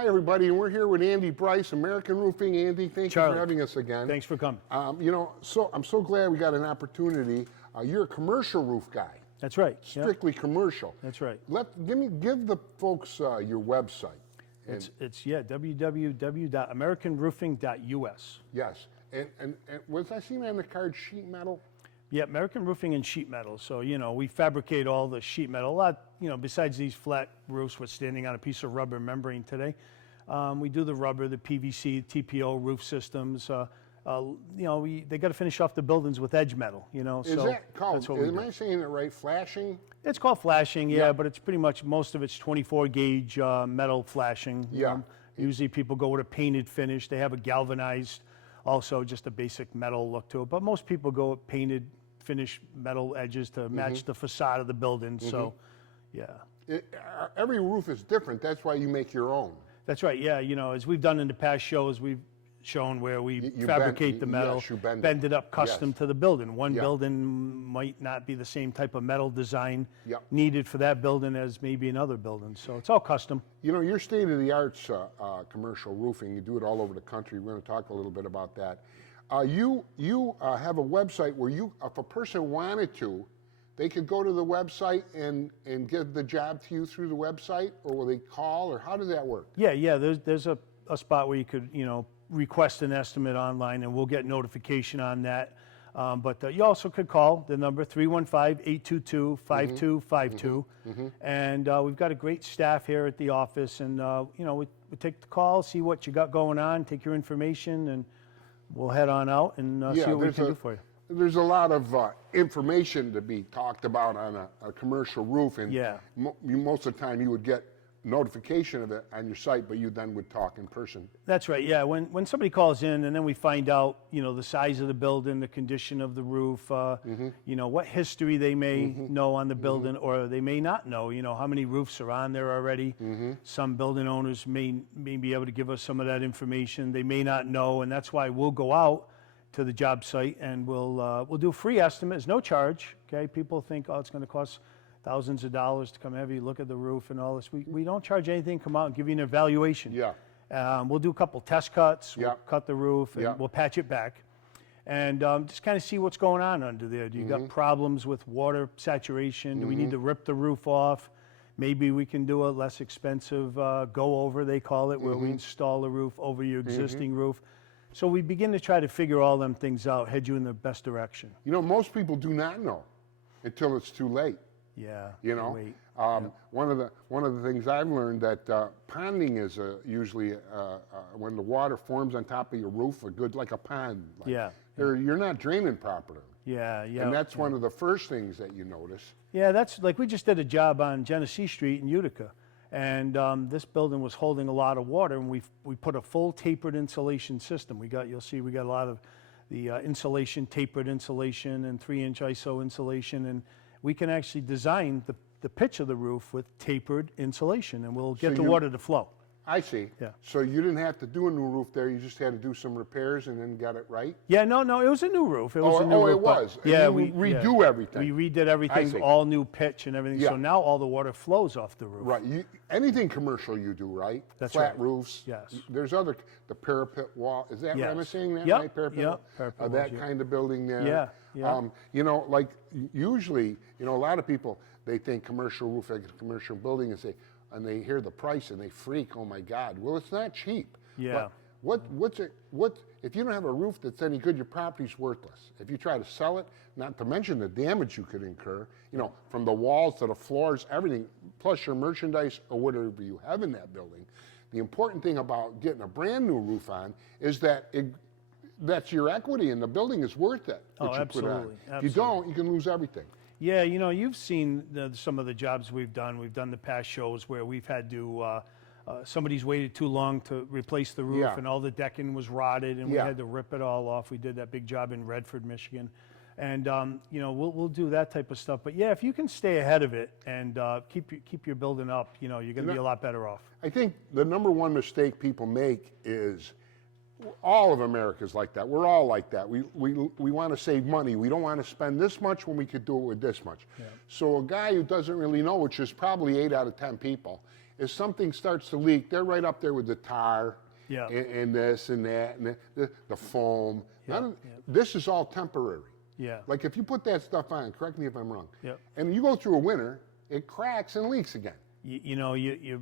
Hi, everybody, and we're here with Andy Bryce, American Roofing. Andy, thank you for having us again. Thanks for coming. I'm so glad we got an opportunity. You're a commercial roof guy. That's right. Strictly commercial. That's right. Give the folks your website. It's www.americanroofing.us. Yes, and was I seeing on the card sheet metal? Yeah, American Roofing and Sheet Metal. So, we fabricate all the sheet metal. A lot, besides these flat roofs, we're standing on a piece of rubber membrane today. We do the rubber, the PVC, TPO roof systems. They got to finish off the buildings with edge metal, Is so that called, that's what we am do. I saying it right, flashing? It's called flashing, Yeah. but it's pretty much, most of it's 24 gauge metal flashing. Yeah. Usually people go with a painted finish. They have a galvanized, also just a basic metal look to it. But most people go with painted finish metal edges to match the facade of the building. So, yeah. Every roof is different. That's why you make your own. That's right. Yeah. As we've done in the past shows, we've shown where we You fabricate bend- the metal, yes, you bend it. bend it up custom Yes. to the building. One Yeah. building might not be the same type of metal design Yep. needed for that building as maybe another building. So it's all custom. You're state-of-the-art commercial roofing. You do it all over the country. We're going to talk a little bit about that. You have a website where if a person wanted to, they could go to the website and give the job to you through the website, or will they call, or how does that work? Yeah. There's a spot where you could, request an estimate online, and we'll get notification on that. But you also could call the number 315-822-5252. And we've got a great staff here at the office, and we take the call, see what you got going on, take your information, and we'll head on out and see what we can do for you. There's a lot of information to be talked about on a commercial roof, and Yeah. Most of the time you would get notification of it on your site, but you then would talk in person. That's right, yeah. When somebody calls in and then we find out, the size of the building, the condition of the roof, what history they may know on the building, or they may not know, how many roofs are on there already. Some building owners may be able to give us some of that information. They may not know, and that's why we'll go out to the job site and we'll do a free estimate. It's no charge, okay? People think, it's going to cost thousands of dollars to come have you look at the roof and all this. We don't charge anything. Come out and give you an evaluation. Yeah. We'll do a couple test cuts. We'll Yeah. cut the roof and Yeah. we'll patch it back, and just kind of see what's going on under there. Do you got problems with water saturation? Do we need to rip the roof off? Maybe we can do a less expensive go over, they call it, where we install the roof over your existing roof. So we begin to try to figure all them things out, head you in the best direction. Most people do not know until it's too late. Yeah. One Wait. of the things I've learned that ponding is usually when the water forms on top of your roof, like a pond. Yeah. You're not draining properly. Yeah. And that's one of the first things that you notice. Yeah, that's like we just did a job on Genesee Street in Utica, and this building was holding a lot of water, and we put a full tapered insulation system. You'll see we got a lot of the insulation, tapered insulation, and 3-inch ISO insulation, and we can actually design the pitch of the roof with tapered insulation, and we'll get the water to flow. I see. Yeah. So you didn't have to do a new roof there. You just had to do some repairs and then got it right? Yeah, no, it was a new roof. It was a new it roof. but- was. And Yeah, you we redo everything. We redid I everything, see. all new pitch and everything. Yeah. So now all the water flows off the roof. Right. Anything commercial you do, right? That's Flat right. roofs. Yes. There's the parapet wall. Is that what I'm Yes. saying? That Yep. right? Parapet Yep. wall? Parapet walls, that yeah. kind of building there. Yeah. Usually, a lot of people, they think commercial roof, like a commercial building, and they hear the price and they freak, oh my God. Well, it's not cheap. Yeah. But if you don't have a roof that's any good, your property's worthless. If you try to sell it, not to mention the damage you could incur, from the walls to the floors, everything, plus your merchandise or whatever you have in that building. The important thing about getting a brand new roof on is that that's your equity and the building is worth it. Oh, that you put on. absolutely. If you don't, you can lose everything. Yeah, you've seen some of the jobs we've done. We've done the past shows where we've had to, somebody's waited too long to replace the roof, Yeah. and all the decking was rotted, and we Yeah. had to rip it all off. We did that big job in Redford, Michigan. And, we'll do that type of stuff. But yeah, if you can stay ahead of it and keep your building up, you're going to be a lot better off. I think the number one mistake people make is all of America's like that. We're all like that. We want to save money. We don't want to spend this much when we could do it with this much. Yeah. So a guy who doesn't really know, which is probably 8 out of 10 people, if something starts to leak, they're right up there with the tar Yeah. and this and that and the foam. This is all temporary. Yeah. Like if you put that stuff on, correct me if I'm wrong, Yep. and you go through a winter, it cracks and leaks again. You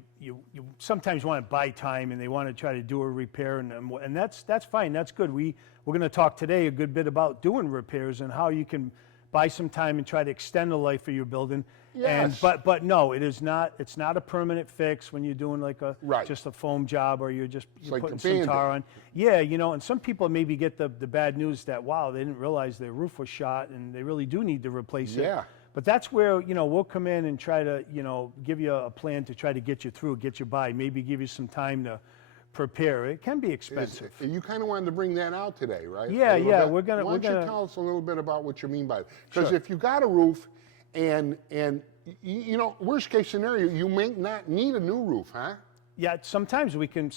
sometimes want to buy time, and they want to try to do a repair, and that's fine. That's good. We're going to talk today a good bit about doing repairs and how you can buy some time and try to extend the life of your building. Yes. But no, it is not. It's not a permanent fix when you're doing like Right. just a foam job, or you're like putting a some Band-Aid. tar on. Yeah, and some people maybe get the bad news that wow, they didn't realize their roof was shot and they really do need to replace it. Yeah. But that's where, we'll come in and try to, give you a plan to try to get you through, get you by, maybe give you some time to prepare. It can be expensive. You kind of wanted to bring that out today, right? Yeah, A little yeah, bit? we're gonna- Why we're don't gonna- you tell us a little bit about what you mean by it? Because Sure. if you got a roof, and worst case scenario, you may not need a new roof, huh? Yeah, sometimes we can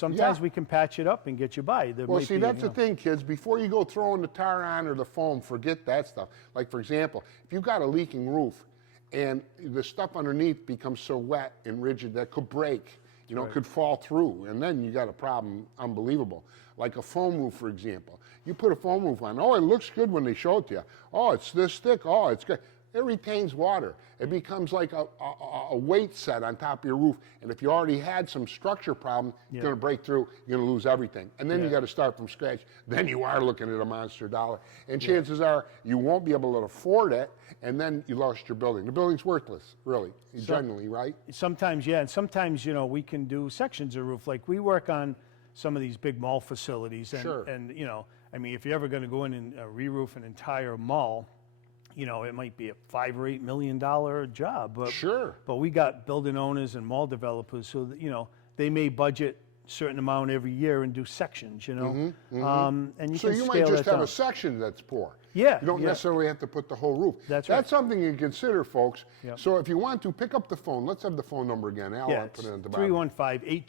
patch it up and get you by. There Well, might see, be, that's the thing, kids. Before you go throwing the tar on or the foam, forget that stuff. Like, for example, if you've got a leaking roof and the stuff underneath becomes so wet and rigid that could break, could fall through, and then you got a problem unbelievable. Like a foam roof, for example. You put a foam roof on, oh, it looks good when they show it to you. Oh, it's this thick, oh, it's good. It retains water. It becomes like a weight set on top of your roof. And if you already had some structure problem, you're going to break through, you're going to lose everything. And then you got to start from scratch. Then you are looking at a monster dollar. And chances are you won't be able to afford it, and then you lost your building. The building's worthless, really, generally, right? Sometimes, yeah, and sometimes, we can do sections of roof. Like we work on some of these big mall facilities. And, Sure. and if you're ever going to go in and re-roof an entire mall, it might be a $5 or $8 million job. But, Sure. But we got building owners and mall developers, so that, they may budget a certain amount every year and do sections, And you So can you scale might just that have down. a section that's poor. Yeah, You don't yeah. necessarily have to put the whole roof. That's right. That's something you consider, folks. Yep. So if you want to, pick up the phone. Let's have the phone number again. Al, Yeah, I'll it's put it at the bottom.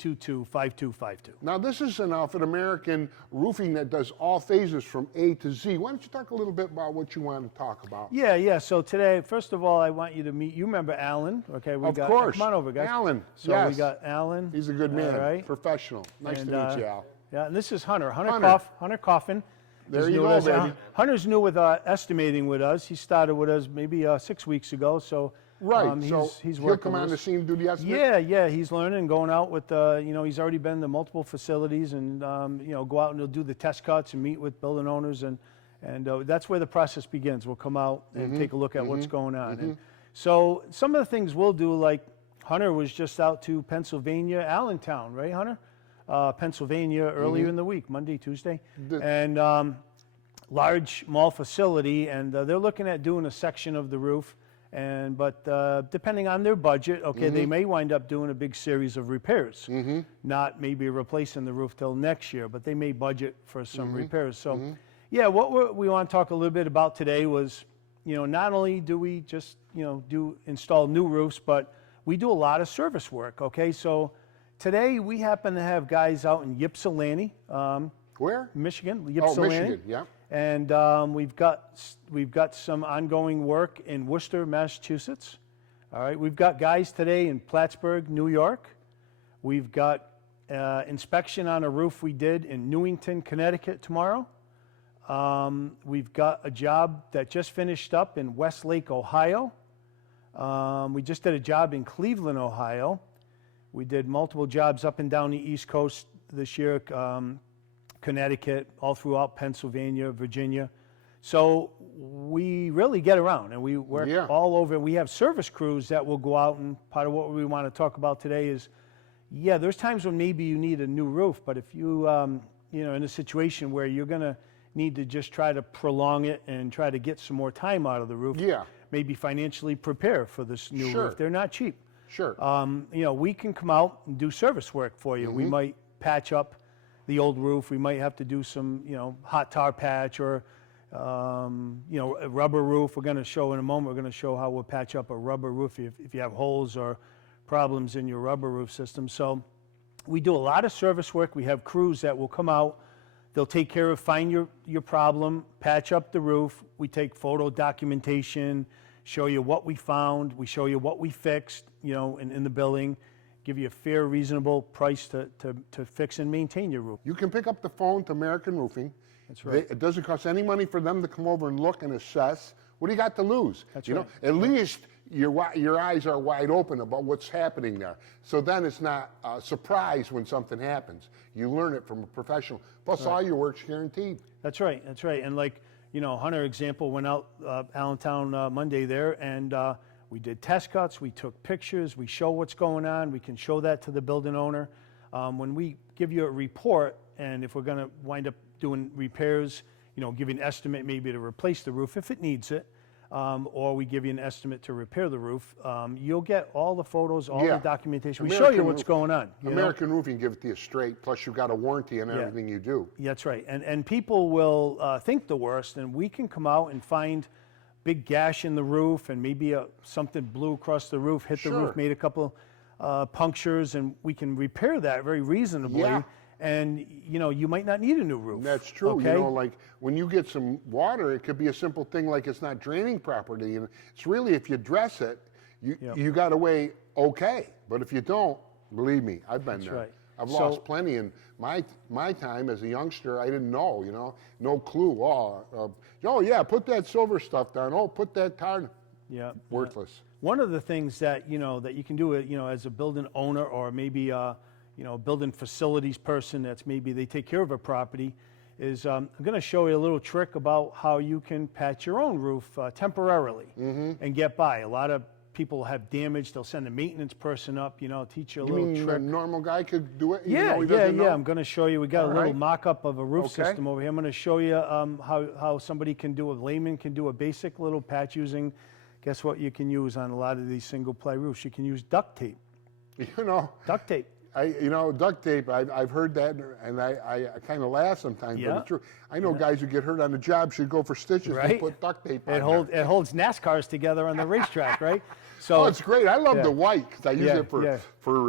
315-822-5252. Now, this is an outfit, American Roofing, that does all phases from A to Z. Why don't you talk a little bit about what you want to talk about? Yeah. So today, first of all, I want you to meet. You remember Alan? Okay, Of course. Come on over, guys. Alan, So yes. we got Alan. He's a good man, All right. professional. Nice And, to meet you, Al. Yeah, and this is Hunter. Hunter Coffin. There is you new go, with us. baby. Hunter's new with estimating with us. He started with us maybe 6 weeks ago. So Right, so he's he'll working come on with the us. scene and do the estimate? Yeah, he's learning and going out with, he's already been to multiple facilities and, go out and he'll do the test cuts and meet with building owners and that's where the process begins. We'll come out and take a look at what's going on. And so some of the things we'll do, like Hunter was just out to Pennsylvania, Allentown, right, Hunter? Pennsylvania earlier in the week, Monday, Tuesday. And large mall facility, and they're looking at doing a section of the roof. But depending on their budget, okay, they may wind up doing a big series of repairs. Not maybe replacing the roof till next year, but they may budget for some repairs. So, yeah, what we want to talk a little bit about today was, not only do we just, install new roofs, but we do a lot of service work, okay? So today we happen to have guys out in Ypsilanti, Where? Michigan, Oh, Ypsilanti. Michigan, yeah. And we've got some ongoing work in Worcester, Massachusetts. All right, we've got guys today in Plattsburgh, New York. We've got inspection on a roof we did in Newington, Connecticut tomorrow. We've got a job that just finished up in Westlake, Ohio. We just did a job in Cleveland, Ohio. We did multiple jobs up and down the East Coast this year. Connecticut, all throughout Pennsylvania, Virginia. So we really get around and we work all over. We have service crews that will go out, and part of what we want to talk about today is, there's times when maybe you need a new roof, but if you, in a situation where you're going to need to just try to prolong it and try to get some more time out of the roof, maybe financially prepare for this new roof. They're not cheap. Sure. We can come out and do service work for you. We might patch up the old roof. We might have to do some, hot tar patch or, a rubber roof. We're going to show in a moment, we're going to show how we'll patch up a rubber roof if you have holes or problems in your rubber roof system. So we do a lot of service work. We have crews that will come out. They'll take care of, find your problem, patch up the roof. We take photo documentation, show you what we found. We show you what we fixed, in the building. give you a fair, reasonable price to fix and maintain your roof. You can pick up the phone to American Roofing. That's right. It doesn't cost any money for them to come over and look and assess. What do you got to lose? That's you right. know, at least your eyes are wide open about what's happening there. So then it's not a surprise when something happens. You learn it from a professional. Plus, all your work's guaranteed. That's right. That's right. And like, you know, Hunter example went out Allentown Monday there, and we did test cuts. We took pictures. We show what's going on. We can show that to the building owner. When we give you a report, and if we're going to wind up doing repairs, you know, give you an estimate maybe to replace the roof if it needs it, or we give you an estimate to repair the roof, you'll get all the photos, all the documentation. We show you what's going on. American Roofing give it to you straight, plus you've got a warranty on everything you do. Yeah, that's right. And people will think the worst, and we can come out and find big gash in the roof and maybe something blew across the roof, hit the roof, made a couple punctures, and we can repair that very reasonably. Yeah. And, you know, you might not need a new roof. That's true. Okay? You know, like when you get some water, it could be a simple thing like it's not draining properly. And it's really, if you dress it, you got away okay. But if you don't, believe me, I've been there. Right. I've lost plenty. In my time as a youngster, I didn't know, you know, no clue. Oh, yeah, put that silver stuff down. Oh, put that tar. Yeah. Worthless. One of the things that, you know, that you can do, you know, as a building owner or maybe you know, building facilities person that's maybe they take care of a property, is I'm going to show you a little trick about how you can patch your own roof temporarily and get by. A lot of people have damage. They'll send a maintenance person up, you know, teach you a little mean trick. A normal guy could do it? Yeah, I'm going to show you. We got a little mock-up of a roof Okay. system over here. I'm going to show you how somebody can do, a layman can do a basic little patch using, guess what you can use on a lot of these single-ply roofs? You can use duct tape. You know. Duct tape. You know, duct tape, I've heard that, and I kind of laugh sometimes, but it's true. I know guys who get hurt on the job should go for stitches and put duct tape on It holds NASCARs together on the racetrack, right? So it's great. I love the white because I use it for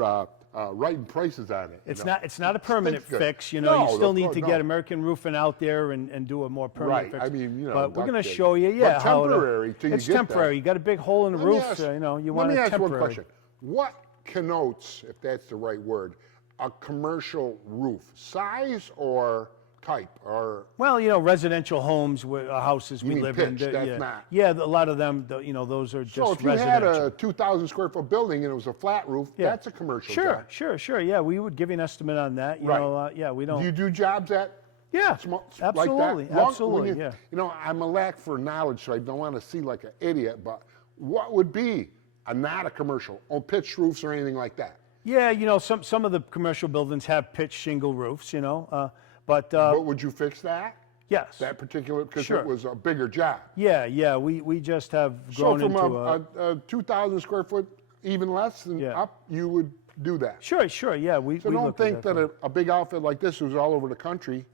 Yeah. writing prices on it. It's not a permanent Sticks good. fix, you know. No, you still of need course, to no. get American Roofing out there and do a more permanent fix. I mean, you know, but we're duct going to tape. show you, But how temporary till you it's get temporary. that. You got a big hole in the roof, so, you know, you want it Let me ask temporary. one question. What connotes, if that's the right word, a commercial roof? Size or type? Or Well, you know, residential homes, houses we mean live pitch, in. that's not- Yeah, a lot of them, you know, those are just so if you had residential. a 2,000 square foot building and it was a flat roof, that's a commercial job. Sure. Yeah, we would give you an estimate on that. You Right. know, yeah, we don't. Do you do jobs at Yeah, absolutely, like that? absolutely, When yeah. You know, I'm a lack for knowledge, so I don't want to seem like an idiot, but what would be not a commercial, on pitched roofs or anything like that? Yeah, you know, some of the commercial buildings have pitched shingle roofs, you know, but But would you fix that? yes. That particular, because Sure. it was a bigger job. Yeah, we just have So grown from into a 2,000 square foot, even less than up, you would do that. Sure, yeah. We So don't think that a big outfit like this, who's all over the country,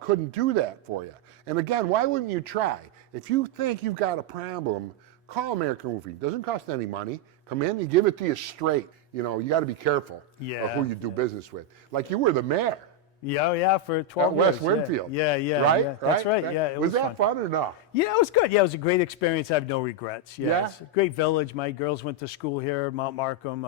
couldn't do that for you. And again, why wouldn't you try? If you think you've got a problem, call American Roofing. Doesn't cost any money. Come in, you give it to you straight. You know, you got to be careful of who you do business with. Like you were the mayor Yeah, for 12 at years. West Winfield. Yeah. Right? That's right. Yeah, it was that fun. fun or not? Yeah, it was good. Yeah, it was a great experience. I have no regrets. Yeah? It's a great village. My girls went to school here, Mount Markham.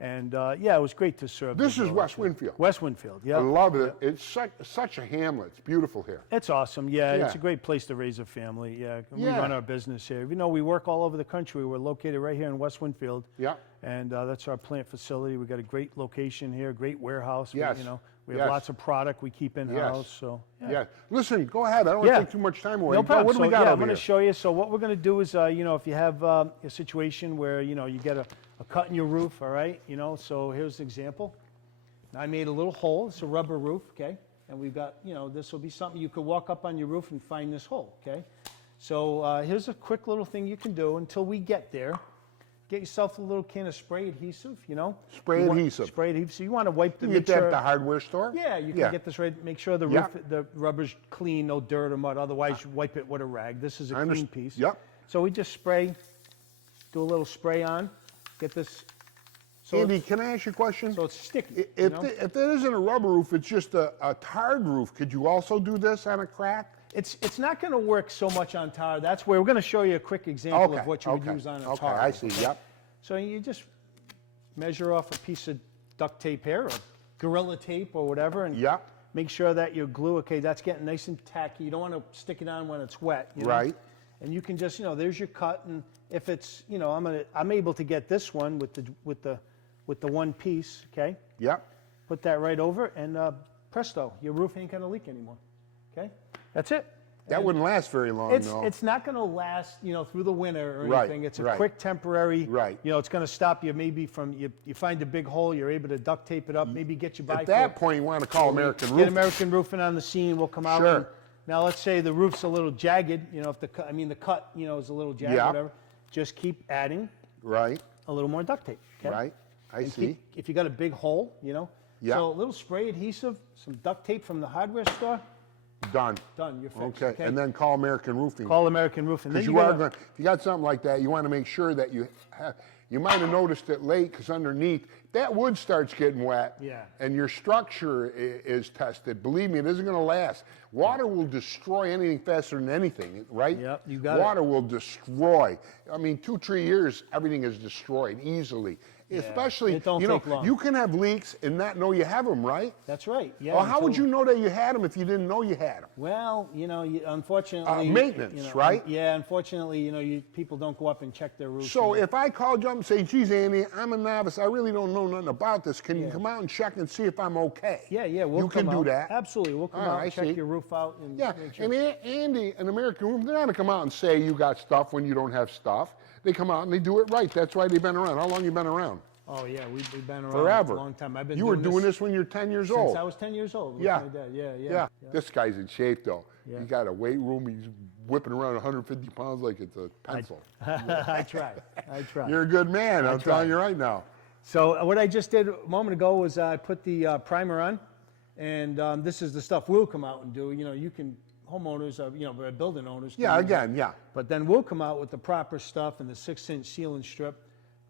And it was great to serve. This the is village. West Winfield. West Winfield, yeah. I love it. It's such a hamlet. It's beautiful here. It's awesome. Yeah, it's a great place to raise a family. Yeah, we run our business here. You know, we work all over the country. We're located right here in West Winfield. Yeah. And that's our plant facility. We got a great location here, great warehouse. Yes. We have lots of product we keep in house. So Yeah. Listen, go ahead. I don't want to take too much time away. No problem. What do we So, got I'm over going to here? show you. So what we're going to do is, if you have a situation where, you get a cut in your roof, all right? So here's an example. I made a little hole. It's a rubber roof, okay? And we've got, this will be something you could walk up on your roof and find this hole, okay? So here's a quick little thing you can do until we get there. Get yourself a little can of spray adhesive, Spray adhesive. Spray adhesive. So you want to wipe the You get that at the hardware store? Yeah, you can get this right. Make sure the roof, the rubber's clean, no dirt or mud. Otherwise, you wipe it with a rag. This is a clean piece. Yep. So we just spray, do a little spray on, get this. So Andy, can I ask you a question? So it's sticky. If it isn't a rubber roof, it's just a tarred roof, could you also do this on a crack? It's not going to work so much on tar. That's where we're going to show you a quick example of what you would use on a tar. Okay, I see, yep. So you just measure off a piece of duct tape here, or Gorilla Tape or whatever, and Yeah. make sure that your glue, okay, that's getting nice and tacky. You don't want to stick it on when it's wet. You know? Right. And you can just, there's your cut, and if it's, I'm able to get this one with the one piece, okay? Yep. Put that right over, and presto, your roof ain't gonna leak anymore. Okay, that's it. That wouldn't last very long, though. It's not gonna last, through the winter or Right, anything. It's a right. quick temporary. Right. It's gonna stop you maybe from you find a big hole, you're able to duct tape it up, maybe get you by. At that point, you want to call American Get Roofing. American Roofing on the scene. We'll come out. Sure. And, now let's say the roof's a little jagged. If the cut, is a little jagged, Yeah. whatever. Just keep adding Right, a little more duct tape. Okay? right. I And see. if you got a big hole, Yeah. So a little spray adhesive, some duct tape from the hardware store, Done. done. You're fixed. Okay. And then call American Roofing. Call American Roofing. Then Because you are going, if you got something like that, you want to make sure that you might have noticed it late because underneath, that wood starts getting wet. Yeah. And your structure is tested. Believe me, it isn't going to last. Water will destroy anything faster than anything, right? Yep, you got it. Water will destroy. I mean, 2-3 years, everything is destroyed easily. Especially, it don't take long. you can have leaks and not know you have them, right? That's right. Yeah. Well, how would until- you know that you had them if you didn't know you had them? Well, unfortunately. Maintenance, right? Yeah, unfortunately, people don't go up and check their roofs. So if I called you up and say, geez, Andy, I'm a novice, I really don't know nothing about this, can you come out and check and see if I'm okay? Yeah, we'll You come can out. do that. Absolutely, we'll come Oh, out I and check see. your roof out and Yeah, make sure. and Andy and American Roof, they're not going to come out and say you got stuff when you don't have stuff. They come out and they do it right. That's why they've been around. How long you been around? Oh yeah, we've been around Forever. a long time. I've been. You were doing this when you're 10 years since old. I was 10 years old. with Yeah. my dad. Yeah. Yeah. This guy's in shape, though. Yeah. He got a weight room. He's whipping around 150 pounds like it's a pencil. I tried. You're a good man. I'm tried. telling you right now. So what I just did a moment ago was I put the primer on, and this is the stuff we'll come out and do. You can homeowners, building owners. can Yeah, use it. again, yeah. But then we'll come out with the proper stuff and the 6-inch sealing strip.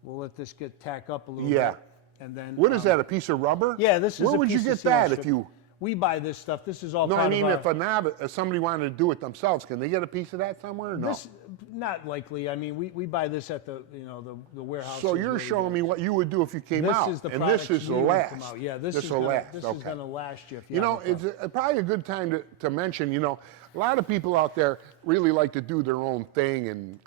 We'll let this get tack up a little Yeah. bit, and then. What is that, a piece of rubber? Yeah, this is. Where a would piece you of get sealing that strip. if you... We buy this stuff. This is all No, part I mean, of our, if somebody wanted to do it themselves, can they get a piece of that somewhere or no? This, not likely. I mean, we buy this at the the warehouse. So you're showing me what you would do if you came This out, is the and products this is the we would last. come out. Yeah, this is will gonna, last. This Okay. is going to last you. If You know, have a it's probably a good time to mention, a lot of people out there really like to do their own thing. And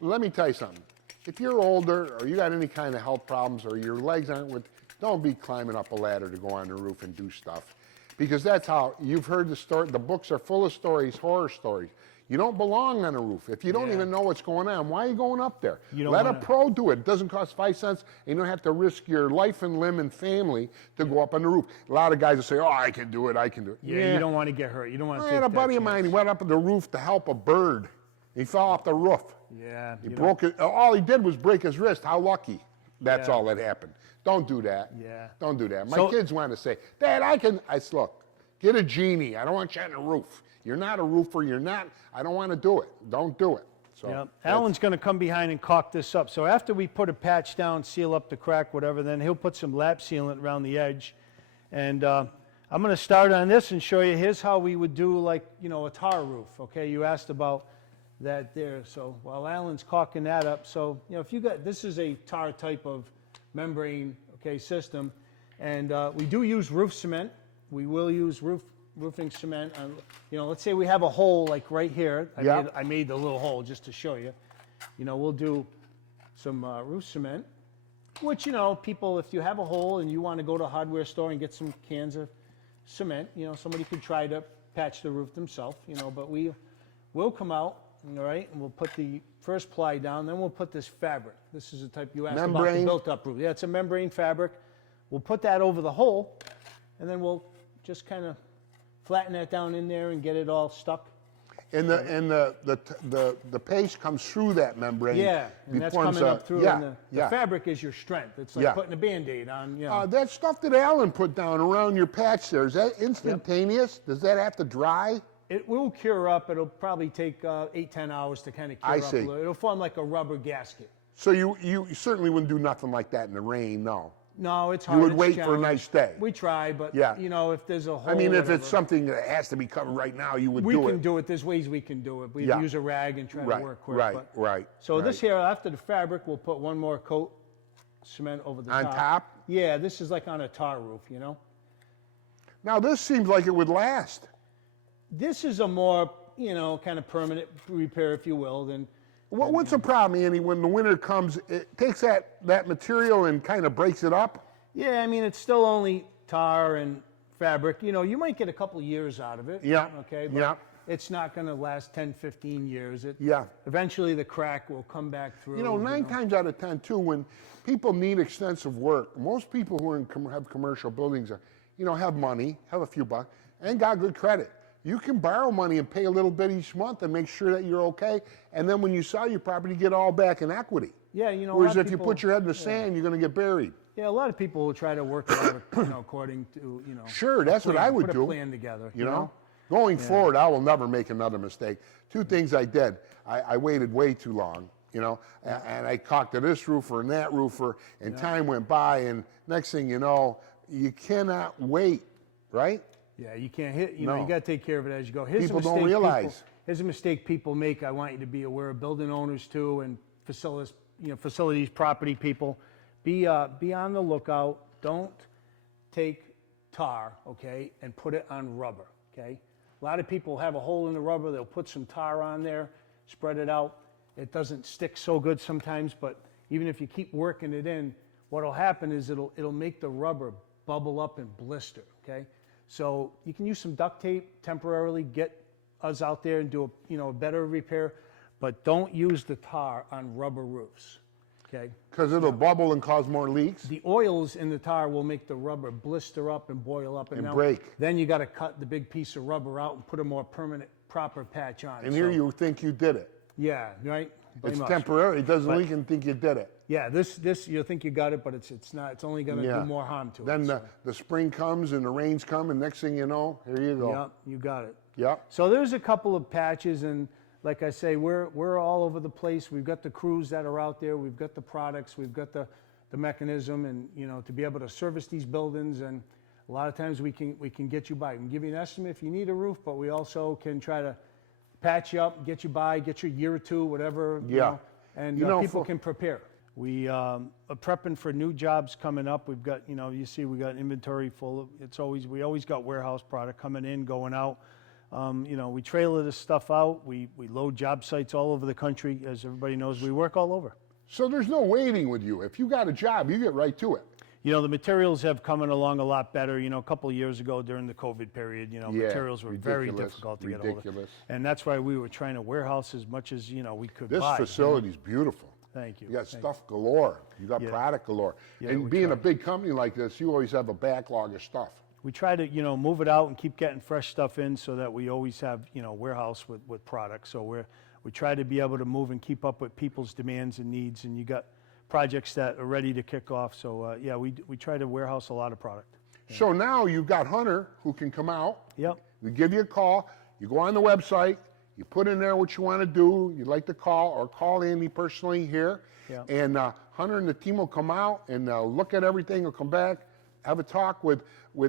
let me tell you something. If you're older or you got any kind of health problems or your legs aren't don't be climbing up a ladder to go on the roof and do stuff. Because that's how, you've heard the story, the books are full of stories, horror stories. You don't belong on a roof. If you don't Yeah. even know what's going on, why are you going up there? You don't Let a wanna- pro do it. It doesn't cost 5 cents, and you don't have to risk your life and limb and family to go up on the roof. A lot of guys will say, oh, I can do it, I can do it. Yeah, you don't want to get hurt. You don't want to I take had a that buddy of mine, he chance. went up on the roof to help a bird. He fell off the roof. Yeah. He you broke it. All he did was break his wrist. How lucky. That's Yeah. all that happened. Don't do that. Yeah. Don't do that. My So- kids want to say, Dad, I said, look, get a genie. I don't want you on the roof. You're not a roofer. I don't want to do it. Don't do it. So Yeah. that's- Alan's going to come behind and caulk this up. So after we put a patch down, seal up the crack, whatever, then he'll put some lap sealant around the edge. And I'm going to start on this and show you. Here's how we would do a tar roof. Okay, you asked about that there. So while Alan's caulking that up, so if you got, this is a tar type of membrane, system, and we do use roof cement. We will use roofing cement. Let's say we have a hole like right here. I made the little hole just to show you. We'll do some roof cement, which, people, if you have a hole and you want to go to a hardware store and get some cans of cement, somebody could try to patch the roof themselves, but we'll come out, all right, and we'll put the first ply down, then we'll put this fabric. This is the type you asked about, the Membrane. built-up roof. Yeah, it's a membrane fabric. We'll put that over the hole, and then we'll just kind of flatten that down in there and get it all stuck. And the paste comes through that membrane. Yeah, and that's coming up through. Yeah, And the fabric is your strength. It's like Yeah. putting a Band-Aid on. That stuff that Alan put down around your patch there, is that instantaneous? Does that have to dry? It will cure up. It'll probably take 8-10 hours to kind of cure I up. see. A little. It'll form like a rubber gasket. So you certainly wouldn't do nothing like that in the rain, no. No, it's hard. would it's wait for a challenging. nice day. We try, but Yeah. if there's a hole. I mean, if whatever, it's something that has to be covered right now, you would we do can it. do it. There's ways we can do it. We Yeah. use a rag and try Right, to work quick. right, but- right. So right. this here, after the fabric, we'll put one more coat, cement over the On top? Yeah, this is like on a tar roof, you know? Now this seems like it would last. This is a more, you know, kind of permanent repair, if you will, than, What's the problem, Andy, when the winter comes, it takes that material and kind of breaks it up? yeah, I mean, it's still only tar and fabric. You know, you might get a couple years out of it. Yeah, Okay, but yeah. it's not going to last 10, 15 years. Yeah. Eventually the crack will come back through. You know, 9 times out of 10, too, when people need extensive work, most people who have commercial buildings, you know, have money, have a few bucks, and got good credit. You can borrow money and pay a little bit each month and make sure that you're okay. And then when you sell your property, you get all back in equity. Yeah, you know, Whereas a lot of if you people, put your head in the sand, you're going to get buried. Yeah, a lot of people will try to work it out, you know, according to, you know. Sure, that's what I would put do. a plan together. You know? Going forward, I will never make another mistake. 2 things I did. I waited way too long, you know, and I talked to this roofer and that roofer, and time went by, and next thing you know, you cannot wait, right? Yeah, you can't hit, you know, No. you got to take care of it as you go. People don't realize. Here's a mistake people make. I want you to be aware of, building owners too, and facilities, property people. Be on the lookout. Don't take tar, okay, and put it on rubber, okay? A lot of people have a hole in the rubber. They'll put some tar on there, spread it out. It doesn't stick so good sometimes, but even if you keep working it in, what'll happen is it'll make the rubber bubble up and blister, okay? So you can use some duct tape temporarily, get us out there and do a better repair, but don't use the tar on rubber roofs, okay? Because it'll bubble and cause more leaks. The oils in the tar will make the rubber blister up and boil up and now, break. Then you got to cut the big piece of rubber out and put a more permanent, proper patch on. And here you think you did it. Yeah, right. It's Blame us. temporary. It doesn't leak and think you did it. Yeah, this you think you got it, but it's not. It's only going to do more harm to Then it. the spring comes and the rains come, and next thing you know, here you go. Yeah, you got it. Yep. So there's a couple of patches, and like I say, we're all over the place. We've got the crews that are out there. We've got the products. We've got the mechanism, and you know, to be able to service these buildings. And a lot of times we can get you by. We can give you an estimate if you need a roof, but we also can try to patch you up, get you by, get you a year or two, whatever. You Yeah. know, and You know, people can prepare. We are prepping for new jobs coming up. We've got, you know, you see we got inventory full of, we always got warehouse product coming in, going out. You know, we trailer this stuff out. We load job sites all over the country. As everybody knows, we work all over. So there's no waiting with you. If you got a job, you get right to it. You know, the materials have coming along a lot better. You know, a couple of years ago during the COVID period, you know, Yeah, materials were very ridiculous, difficult to get hold of. ridiculous. And that's why we were trying to warehouse as much as, you know, we could This buy. facility's beautiful. Thank you. You got stuff galore. You got product galore. Yeah, And we being try. a big company like this, you always have a backlog of stuff. We try to, you know, move it out and keep getting fresh stuff in so that we always have, you know, warehouse with products. So we try to be able to move and keep up with people's demands and needs. And you got projects that are ready to kick off. So yeah, we try to warehouse a lot of product. So now you've got Hunter who can come out. Yep. We give you a call. You go on the website. You put in there what you want to do. You'd like to call or call Andy personally here. Yeah. And Hunter and the team will come out and look at everything. They'll come back, have a talk with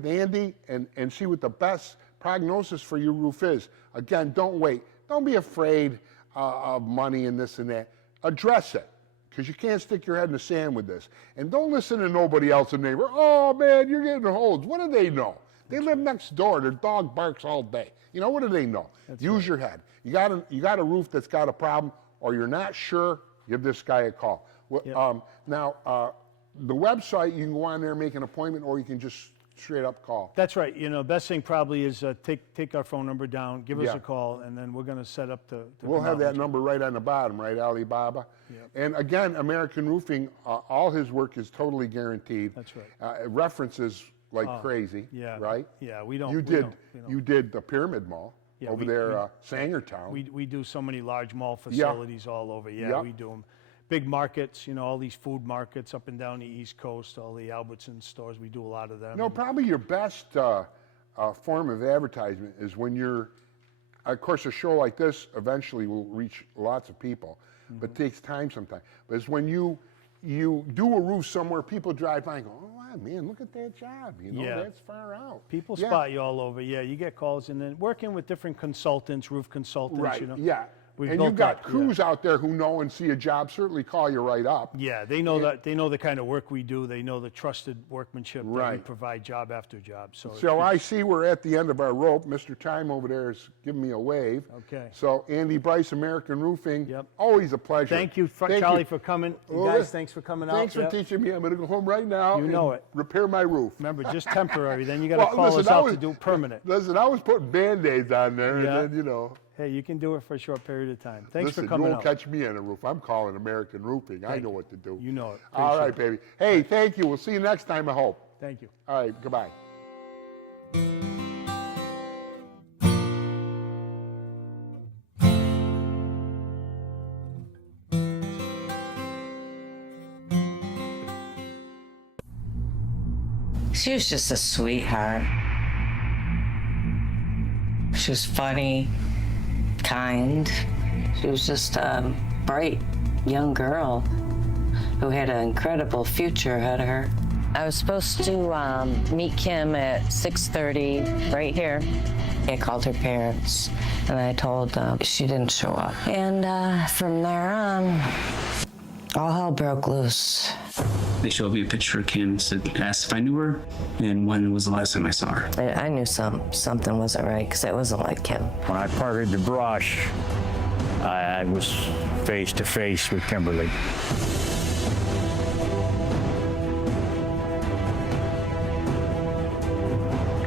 Andy and see what the best prognosis for your roof is. Again, don't wait. Don't be afraid of money and this and that. Address it, because you can't stick your head in the sand with this. And don't listen to nobody else, a neighbor. Oh, man, you're getting holds. What do they know? They live next door. Their dog barks all day. You know, what do they know? Use your head. You got a roof that's got a problem, or you're not sure, give this guy a call. Well, now, the website, you can go on there and make an appointment, or you can just straight up call. That's right. You know, best thing probably is take our phone number down, give us Yeah. a call, and then we're going to set up to We'll come have out that and- number right on the bottom, right, Alibaba? Yep. And again, American Roofing, all his work is totally guaranteed. That's right. References like crazy, Yeah. right? Yeah, we don't. You we did don't, you know. you did the Pyramid Mall Yeah, over we- there, Sangertown. We do so many large mall facilities all over. Yeah, Yeah. we do them. Big markets, you know, all these food markets up and down the East Coast, all the Albertsons stores. We do a lot of them. No, probably your best form of advertisement is when you're, of course, a show like this eventually will reach lots of people, but it takes time sometimes. But it's when you do a roof somewhere, people drive by and go, oh, wow, man, look at that job. You know, Yeah. that's far out. People Yeah. spot you all over. Yeah, you get calls, and then working with different consultants, roof consultants. Right, You know, yeah. We've And built you've got up, yeah. crews out there who know and see a job, certainly call you right up. Yeah, they know that, they know the kind of work we do. They know the trusted workmanship that we Right. provide job after job. So, So I see we're at the end of our rope. Mr. Time over there is giving me a wave. Okay. So Andy Bryce, American Roofing. Yep. Always a pleasure. thank you, Thank Charlie, you. for coming. You Well, guys, thanks for coming out. Thanks for Yep. teaching me. I'm going to go home right now. You know and it. Repair my roof. Remember, just temporary. Then you got to Well, call listen, us I out was- to do permanent. Listen, I was putting Band-Aids on there, Yeah. and then, you know. Hey, you can do it for a short period of time. Thanks Listen, for coming you won't out. catch me on a roof. I'm calling American Roofing. I know what to do. You know it. All right, Appreciate baby. Hey, thank you. We'll see you next time, I hope. Thank you. All right, goodbye. She was just a sweetheart. She was funny, kind. She was just a bright young girl who had an incredible future ahead of her. I was supposed to meet Kim at 6:30 right here. I called her parents and I told them she didn't show up. And from there on, all hell broke loose. They showed me a picture of Kim, asked if I knew her, and when was the last time I saw her. I knew something wasn't right because it wasn't like Kim. When I parted the brush, I was face to face with Kimberly.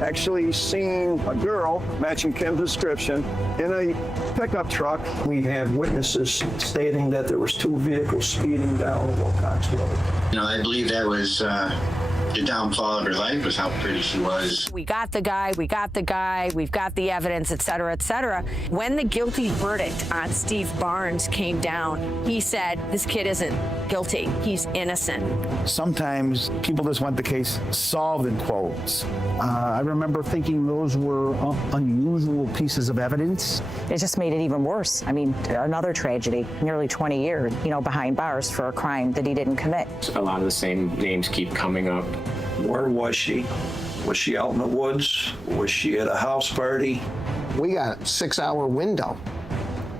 Actually seen a girl matching Kim's description in a pickup truck. We have witnesses stating that there was two vehicles speeding down Wilcox Road. You know, I believe that was the downfall of her life, was how pretty she was. We got the guy, we've got the evidence, et cetera, et cetera. When the guilty verdict on Steve Barnes came down, he said, this kid isn't guilty, he's innocent. Sometimes people just want the case solved in quotes. I remember thinking those were unusual pieces of evidence. It just made it even worse. I mean, another tragedy, nearly 20 years, behind bars for a crime that he didn't commit. A lot of the same names keep coming up. Where was she? Was she out in the woods? Was she at a house party? We got a 6-hour window.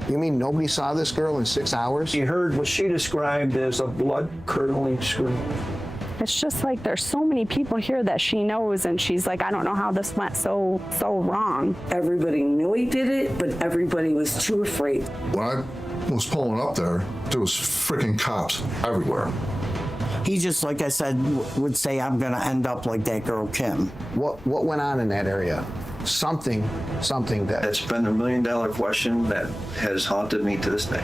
You mean nobody saw this girl in 6 hours? You heard what she described as a blood-curdling scream. It's just like there's so many people here that she knows, and she's like, I don't know how this went so wrong. Everybody knew he did it, but everybody was too afraid. When I was pulling up there was freaking cops everywhere. He just, like I said, would say, I'm going to end up like that girl Kim. What went on in that area? Something that... It's been $1 million question that has haunted me to this day.